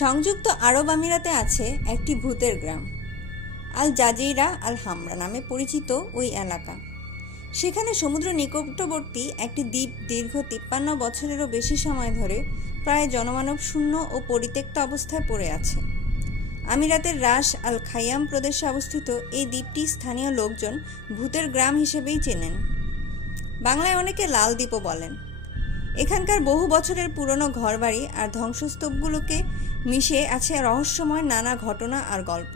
সংযুক্ত আরব আমিরাতে আছে একটি ভূতের গ্রাম, আল জাজিরা আল হামরা নামে পরিচিত ওই এলাকা। সেখানে সমুদ্র নিকটবর্তী একটি দ্বীপ দীর্ঘ 53 বছরেরও বেশি সময় ধরে প্রায় জনমানব শূন্য ও পরিত্যক্ত অবস্থায় পড়ে আছে। আমিরাতের রাস আল খাইয়াম প্রদেশে অবস্থিত এই দ্বীপটি স্থানীয় লোকজন ভূতের গ্রাম হিসেবেই চেনেন। বাংলায় অনেকে লাল দ্বীপও বলেন। এখানকার বহু বছরের পুরনো ঘরবাড়ি আর ধ্বংসস্তূপগুলোকে মিশে আছে রহস্যময় নানা ঘটনা আর গল্প।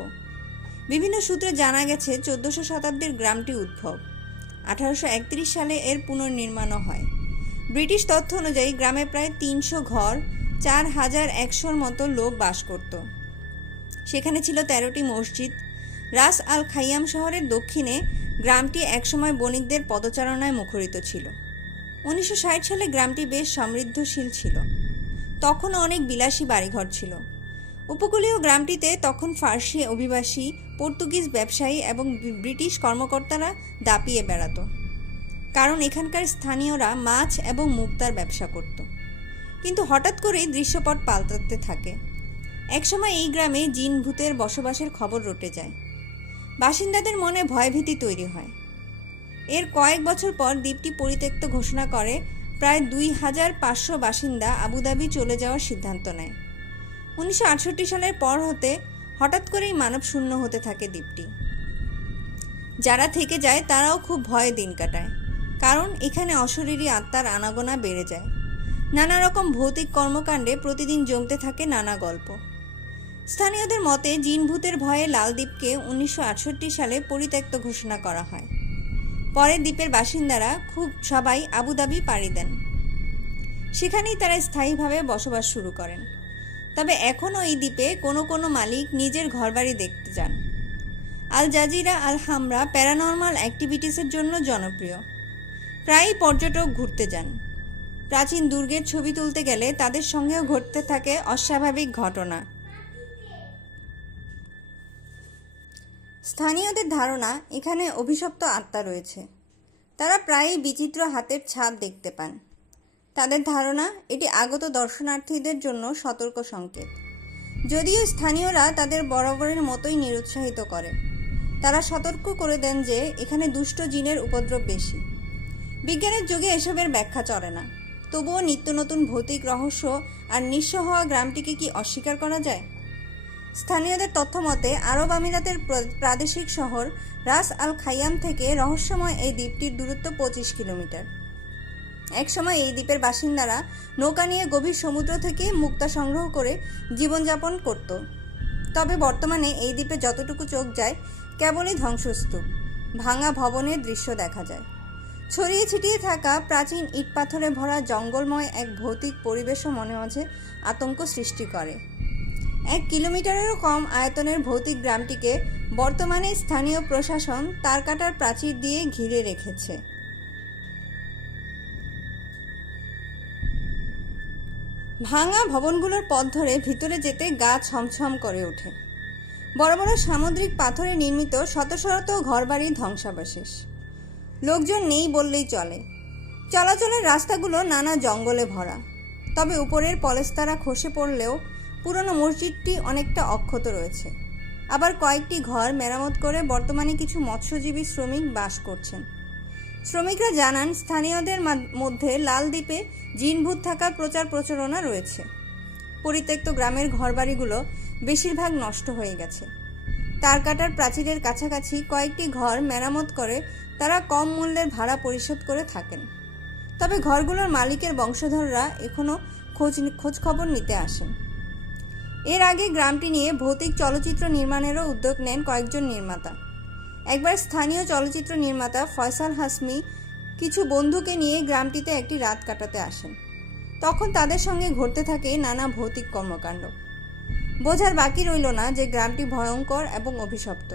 বিভিন্ন সূত্রে জানা গেছে 1400 শতাব্দীর গ্রামটি উদ্ভব। 1831 সালে এর পুনর্নির্মাণও হয়। ব্রিটিশ তথ্য অনুযায়ী গ্রামে প্রায় 300 ঘর, 4100-র মতো লোক বাস করত। সেখানে ছিল 13টি মসজিদ। রাস আল খাইয়াম শহরের দক্ষিণে গ্রামটি একসময় বণিকদের পদচারণায় মুখরিত ছিল। 1960 সালে গ্রামটি বেশ সমৃদ্ধশীল ছিল। তখনও অনেক বিলাসী বাড়িঘর ছিল। উপকূলীয় গ্রামটিতে তখন ফার্সি অভিবাসী, পর্তুগিজ ব্যবসায়ী এবং ব্রিটিশ কর্মকর্তারা দাপিয়ে বেড়াত, কারণ এখানকার স্থানীয়রা মাছ এবং মুক্তার ব্যবসা করত। কিন্তু হঠাৎ করেই দৃশ্যপট পাল্টাতে থাকে। একসময় এই গ্রামে জিন ভূতের বসবাসের খবর রটে যায়। বাসিন্দাদের মনে ভয়ভীতি তৈরি হয়। এর কয়েক বছর পর দ্বীপটি পরিত্যক্ত ঘোষণা করে প্রায় 2500 বাসিন্দা আবুধাবি চলে যাওয়ার সিদ্ধান্ত নেয়। 1968 সালের পর হতে হঠাৎ করেই মানব শূন্য হতে থাকে দ্বীপটি। যারা থেকে যায় তারাও খুব ভয়ে দিন কাটায়, কারণ এখানে অশরীরী আত্মার আনাগোনা বেড়ে যায়। নানা রকম ভৌতিক কর্মকাণ্ডে প্রতিদিন জমতে থাকে নানা গল্প। স্থানীয়দের মতে জিন ভূতের ভয়ে লাল দ্বীপকে 1968 সালে পরিত্যক্ত ঘোষণা করা হয়। পরে দ্বীপের বাসিন্দারা সবাই আবুধাবি পাড়ি দেন। সেখানেই তারা স্থায়ীভাবে বসবাস শুরু করেন। তবে এখনও এই দ্বীপে কোনো কোনো মালিক নিজের ঘরবাড়ি দেখতে যান। আল জাজিরা আল হামরা প্যারানর্মাল অ্যাক্টিভিটিসের জন্য জনপ্রিয়। প্রায়ই পর্যটক ঘুরতে যান। প্রাচীন দুর্গের ছবি তুলতে গেলে তাদের সঙ্গেও ঘটতে থাকে অস্বাভাবিক ঘটনা। স্থানীয়দের ধারণা এখানে অভিশপ্ত আত্মা রয়েছে। তারা প্রায়ই বিচিত্র হাতের ছাপ দেখতে পান। তাদের ধারণা এটি আগত দর্শনার্থীদের জন্য সতর্ক সংকেত। যদিও স্থানীয়রা তাদের বরাবরের মতোই নিরুৎসাহিত করে। তারা সতর্ক করে দেন যে এখানে দুষ্ট জিনের উপদ্রব বেশি। বিজ্ঞানের যুগে এসবের ব্যাখ্যা চলে না। তবুও নিত্য নতুন ভৌতিক রহস্য আর নিঃস্ব হওয়া গ্রামটিকে কি অস্বীকার করা যায়? স্থানীয়দের তথ্য মতে আরব আমিরাতের প্রাদেশিক শহর রাস আল খাইয়াম থেকে রহস্যময় এই দ্বীপটির দূরত্ব 25 কিলোমিটার। একসময় এই দ্বীপের বাসিন্দারা নৌকা নিয়ে গভীর সমুদ্র থেকে মুক্তা সংগ্রহ করে জীবনযাপন করত। তবে বর্তমানে এই দ্বীপে যতটুকু চোখ যায় কেবলই ধ্বংসস্তূপ, ভাঙা ভবনের দৃশ্য দেখা যায়। ছড়িয়ে ছিটিয়ে থাকা প্রাচীন ইট পাথরে ভরা জঙ্গলময় এক ভৌতিক পরিবেশও মনে মাঝে আতঙ্ক সৃষ্টি করে। 1 কিলোমিটারেরও কম আয়তনের ভৌতিক গ্রামটিকে বর্তমানে স্থানীয় প্রশাসন তারকাটার প্রাচীর দিয়ে ঘিরে রেখেছে। ভাঙা ভবনগুলোর পথ ধরে ভিতরে যেতে গা ছমছম করে ওঠে। বড় বড় সামুদ্রিক পাথরে নির্মিত শত শত ঘরবাড়ির ধ্বংসাবশেষ। লোকজন নেই বললেই চলে। চলাচলের রাস্তাগুলো নানা জঙ্গলে ভরা। তবে উপরের পলেস্তারা খসে পড়লেও পুরনো মসজিদটি অনেকটা অক্ষত রয়েছে। আবার কয়েকটি ঘর মেরামত করে বর্তমানে কিছু মৎস্যজীবী শ্রমিক বাস করছেন। শ্রমিকরা জানান স্থানীয়দের মধ্যে লাল দ্বীপে জিনভূত থাকার প্রচার প্রচারণা রয়েছে। পরিত্যক্ত গ্রামের ঘরবাড়িগুলো বেশিরভাগ নষ্ট হয়ে গেছে। তারকাটার প্রাচীরের কাছাকাছি কয়েকটি ঘর মেরামত করে তারা কম মূল্যের ভাড়া পরিশোধ করে থাকেন। তবে ঘরগুলোর মালিকের বংশধররা এখনও খোঁজ খবর নিতে আসেন। এর আগে গ্রামটি নিয়ে ভৌতিক চলচ্চিত্র নির্মাণেরও উদ্যোগ নেন কয়েকজন নির্মাতা। একবার স্থানীয় চলচ্চিত্র নির্মাতা ফয়সাল হাসমি কিছু বন্ধুকে নিয়ে গ্রামটিতে একটি রাত কাটাতে আসেন। তখন তাদের সঙ্গে ঘটতে থাকে নানা ভৌতিক কর্মকাণ্ড। বোঝার বাকি রইল না যে গ্রামটি ভয়ঙ্কর এবং অভিশপ্ত।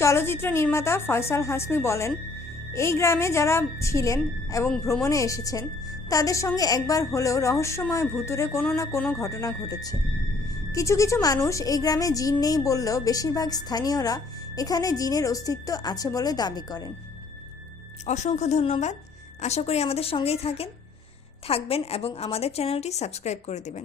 চলচ্চিত্র নির্মাতা ফয়সাল হাসমি বলেন, এই গ্রামে যারা ছিলেন এবং ভ্রমণে এসেছেন তাদের সঙ্গে একবার হলেও রহস্যময় ভুতুড়ে কোনো না কোনো ঘটনা ঘটেছে। কিছু কিছু মানুষ এই গ্রামে জিন নেই বললেও বেশিরভাগ স্থানীয়রা এখানে জিনের অস্তিত্ব আছে বলে দাবি করেন। অসংখ্য ধন্যবাদ। আশা করি আমাদের সঙ্গেই থাকবেন এবং আমাদের চ্যানেলটি সাবস্ক্রাইব করে দেবেন।